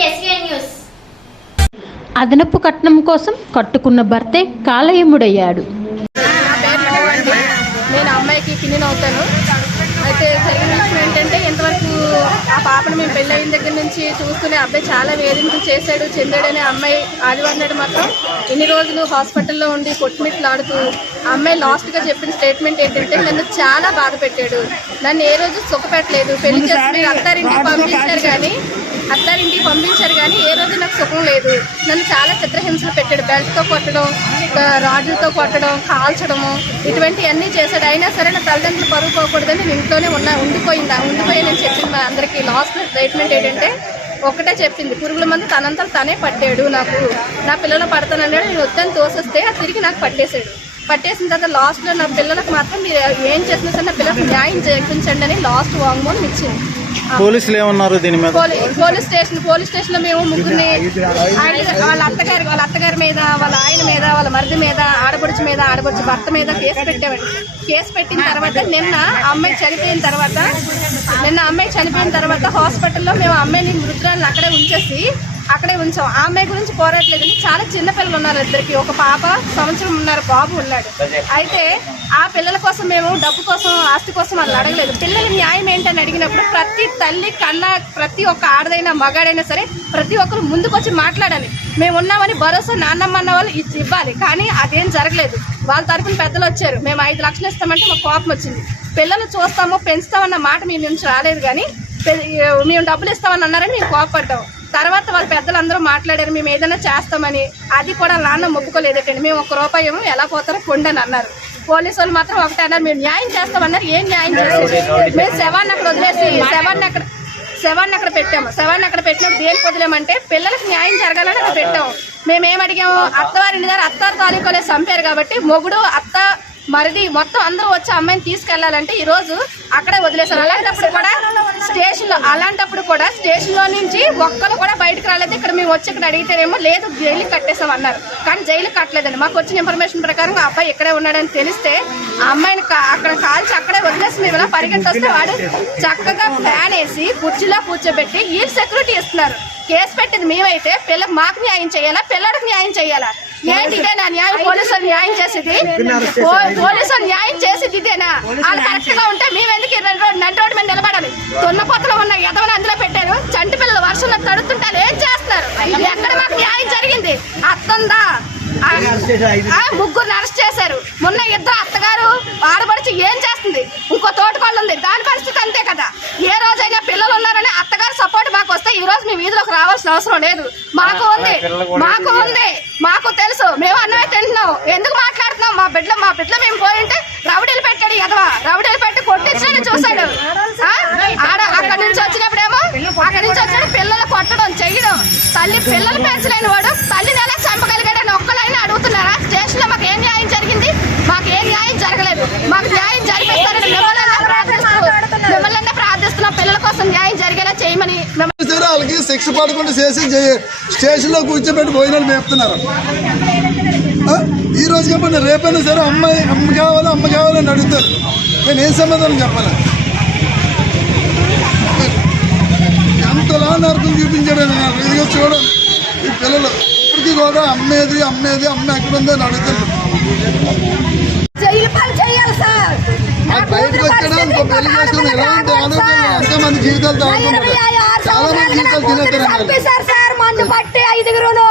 News. అదనపు కట్నం కోసం కట్టుకున్న భర్తే కాలయముడయ్యాడు. నేను అమ్మాయికి పిన్ని అవుతాను అయితే జరిగిన విషయం ఏంటంటే ఇంతవరకు ఆ పాపను మేము పెళ్ళి అయిన దగ్గర నుంచి చూస్తూనే అబ్బాయి చాలా వేధింపులు చేశాడు చెందాడనే అమ్మాయి ఆదివారం నాడు మాత్రం ఇన్ని రోజులు హాస్పిటల్లో ఉండి కొట్టుమిట్లాడుతూ ఆ అమ్మాయి లాస్ట్గా చెప్పిన స్టేట్మెంట్ ఏంటంటే నన్ను చాలా బాధ పెట్టాడు నన్ను ఏ రోజు సుఖపెట్టలేదు. పెళ్ళి చేసి అత్తారింటికి పంపించారు కానీ అత్తారింటికి పంపించారు కానీ ఏ రోజు నాకు సుఖం లేదు. నన్ను చాలా చిత్రహింసలు పెట్టాడు. బెల్ట్తో కొట్టడం రాజులతో కొట్టడం కాల్చడము ఇటువంటివన్నీ చేశాడు. అయినా సరే నా తల్లిదండ్రులు పరువు పోకూడదని నేను ఇంట్లోనే ఉన్నా ఉండిపోయిందా? ఉండిపోయానని చెప్పింది మా అందరికీ లాస్ట్ ట్రీట్మెంట్ ఏంటంటే ఒకటే చెప్పింది. పురుగుల మందు తనంతా తనే పట్టాడు నాకు. నా పిల్లలు పడతానన్నాడు. నేను వద్దని తోసేస్తే అది తిరిగి నాకు పట్టేశాడు. పట్టేసిన తర్వాత లాస్ట్లో నా పిల్లలకు మాత్రం మీరు ఏం చేసినా సరే నా పిల్లలకు న్యాయం చేయించండి అని లాస్ట్ వాంగ్మూలం ఇచ్చింది. పోలీసులు ఏమన్నారు దీని మీద? పోలీస్ స్టేషన్ పోలీస్ స్టేషన్లో మేము ముగ్గురిని వాళ్ళ అత్తగారి వాళ్ళ అత్తగారి మీద వాళ్ళ ఆయన మీద వాళ్ళ మరిది మీద ఆడపడుచు మీద ఆడపడుచు భర్త మీద కేసు పెట్టామండి. కేసు పెట్టిన తర్వాత నిన్న అమ్మాయి చనిపోయిన తర్వాత నిన్న అమ్మాయి చనిపోయిన తర్వాత హాస్పిటల్లో మేము అమ్మాయిని మృతురాలను అక్కడే ఉంచేసి అక్కడే ఉంచాం. ఆ అమ్మాయి గురించి పోరాట్లేదని చాలా చిన్న పిల్లలు ఉన్నారు ఇద్దరికి. ఒక పాప సంవత్సరం ఉన్నారు బాబు ఉన్నాడు. అయితే ఆ పిల్లల కోసం మేము డబ్బు కోసం ఆస్తి కోసం వాళ్ళు అడగలేదు. పిల్లలు న్యాయం ఏంటని ప్రతి తల్లి కన్నా ప్రతి ఒక్క ఆడదైనా మగాడైనా సరే ప్రతి ఒక్కరు ముందుకొచ్చి మాట్లాడాలి. మేము ఉన్నామని భరోసా నాన్నమ్మ అన్న వాళ్ళు ఇచ్చి ఇవ్వాలి. కానీ అదేం జరగలేదు. వాళ్ళ తరపున పెద్దలు వచ్చారు. మేము ఐదు లక్షలు ఇస్తామంటే మాకు కోపం వచ్చింది. పిల్లలు చూస్తాము పెంచుతామన్న మాట మీ నుంచి రాలేదు కానీ మేము డబ్బులు ఇస్తామని అన్నారని మేము కోపడ్డాం తర్వాత వాళ్ళ పెద్దలందరూ మాట్లాడారు మేము ఏదైనా చేస్తామని. అది కూడా నాన్న ఒప్పుకోలేదటండి మేము ఒక రూపాయి ఏమో ఎలా పోతారో కొండని అన్నారు. పోలీసు వాళ్ళు మాత్రం ఒకటే అన్నారు మేము న్యాయం చేస్తామన్నారు ఏం న్యాయం చేస్తాం? మేము శవాన్ని అక్కడ వదిలేసి శవాన్ని అక్కడ శవాన్ని అక్కడ పెట్టాము. శవాన్ని అక్కడ పెట్టినప్పుడు దేనికి వదిలేమంటే పిల్లలకు న్యాయం జరగాలని అక్కడ పెట్టాము. మేమేం అడిగాము అత్తవారి దగ్గర అత్తారు తాలూకోలే చంపారు కాబట్టి మొగుడు అత్త మరిది మొత్తం అందరూ వచ్చి అమ్మాయిని తీసుకెళ్ళాలంటే ఈ రోజు అక్కడే వదిలేశారు. అలాంటప్పుడు కూడా స్టేషన్లో అలాంటప్పుడు కూడా స్టేషన్లో నుంచి ఒక్కరు కూడా బయటకు రాలేదు. ఇక్కడ మేము వచ్చి ఇక్కడ అడిగితేనేమో లేదు జైలు కట్టేసాం అన్నారు. కానీ జైలు కట్టలేదండి. మాకు వచ్చిన ఇన్ఫర్మేషన్ ప్రకారం ఆ అబ్బాయి ఇక్కడే ఉన్నాడని తెలిస్తే ఆ అమ్మాయిని కా- అక్కడ కాల్చి అక్కడే వదిలేసి మేము ఇలా పరిగెత్తొస్తే వాడు చక్కగా ప్లాన్ వేసి కుర్చీలో కూర్చోబెట్టి ఈ సెక్యూరిటీ ఇస్తున్నారు. కేసు పెట్టింది మేమైతే పిల్ల మాకు న్యాయం చేయాలా పిల్లడికి న్యాయం చేయాలా? ఏంటి ఇదేనా న్యాయం పోలీసులు న్యాయం చేసేది? పోలీసులు న్యాయం చేసేది ఇదేనా? వాళ్ళు కరెక్ట్గా ఉంటే మేము ఎందుకు ఈ రెండు రోడ్డు నడి రోడ్డు మీద నిలబడాలి? తొన్నపోతలో ఉన్న ఎదవని అందులో పెట్టారు. చంటి పిల్లలు వర్షంలో తడుతుంటారు. ఏం చేస్తున్నారు? ఎక్కడ మాకు న్యాయం జరిగింది? అత్తుందా? ముగ్గురు అరెస్ట్ చేశారు మొన్న ఇద్దరు అత్తగారు ఆడపడిచి ఏం చేస్తుంది ఇంకో తోటకోళ్ళు ఉంది దాని పరిస్థితి అంతే కదా ఏ రోజైనా పిల్లలు ఉన్నారని అత్తగారు సపోర్ట్ మాకు వస్తే ఈ రోజు మేము వీధిలోకి రావాల్సిన అవసరం లేదు. మాకు ఉంది. మాకు ఉంది. మాకు తెలుసు. మేము అన్నమే తింటున్నాం. ఎందుకు మాట్లాడుతున్నాం? మా బిడ్డ మా బిడ్డ మేము పోయింటే రౌడీలు పెట్టాడు ఎదవా రౌడీలు పెట్టి కొట్టించని చూశాడు. ఆ? ఆడ అక్కడి నుంచి వచ్చినప్పుడేమో అక్కడి నుంచి వచ్చాడు పిల్లలు కొట్టడం చెయ్యడం తల్లి పిల్లలు పెంచలేని వాడు తల్లిని ఎలా చంపగలిగాడని ఒక్కలైనా అడుగుతున్నారా? స్టేషన్లో మాకు ఏం న్యాయం జరిగింది? మాకు ఏ న్యాయం జరగలేదు. మాకు న్యాయం జరిపిస్తారని మిమ్మల్ని ప్రార్థిస్తూ మిమ్మల్ని ప్రార్థిస్తున్నాం పిల్లల కోసం న్యాయం జరిగేలా చేయమని శిక్ష పడకుండా చేసి స్టేషన్లో కూర్చోబెట్టి భోజనాలు మేపుతున్నారు? ఈ రోజు చెప్పండి రేపైనా సరే అమ్మాయి అమ్మ కావాలి అమ్మ కావాలని అడుగుతారు. నేను ఏం సమాధానం చెప్పాలి? ఎంతలా నరకం చూపించాడు ఇదిగో చూడండి. ఈ పిల్లలు ఇప్పటికీ కూడా అమ్మేది అమ్మేది అమ్మ ఎక్కడుందో అని అడుగుతున్నారు బయటకు వచ్చాడు? ఇంకో పెళ్ళి చేసుకుని దారుణంగా ఎలాంటి ఉంది ఆలోచనలు సార్. ఎంతో మంది జీవితాలు నా చంపేశారు సార్ మందు పట్టి ఐదుగురును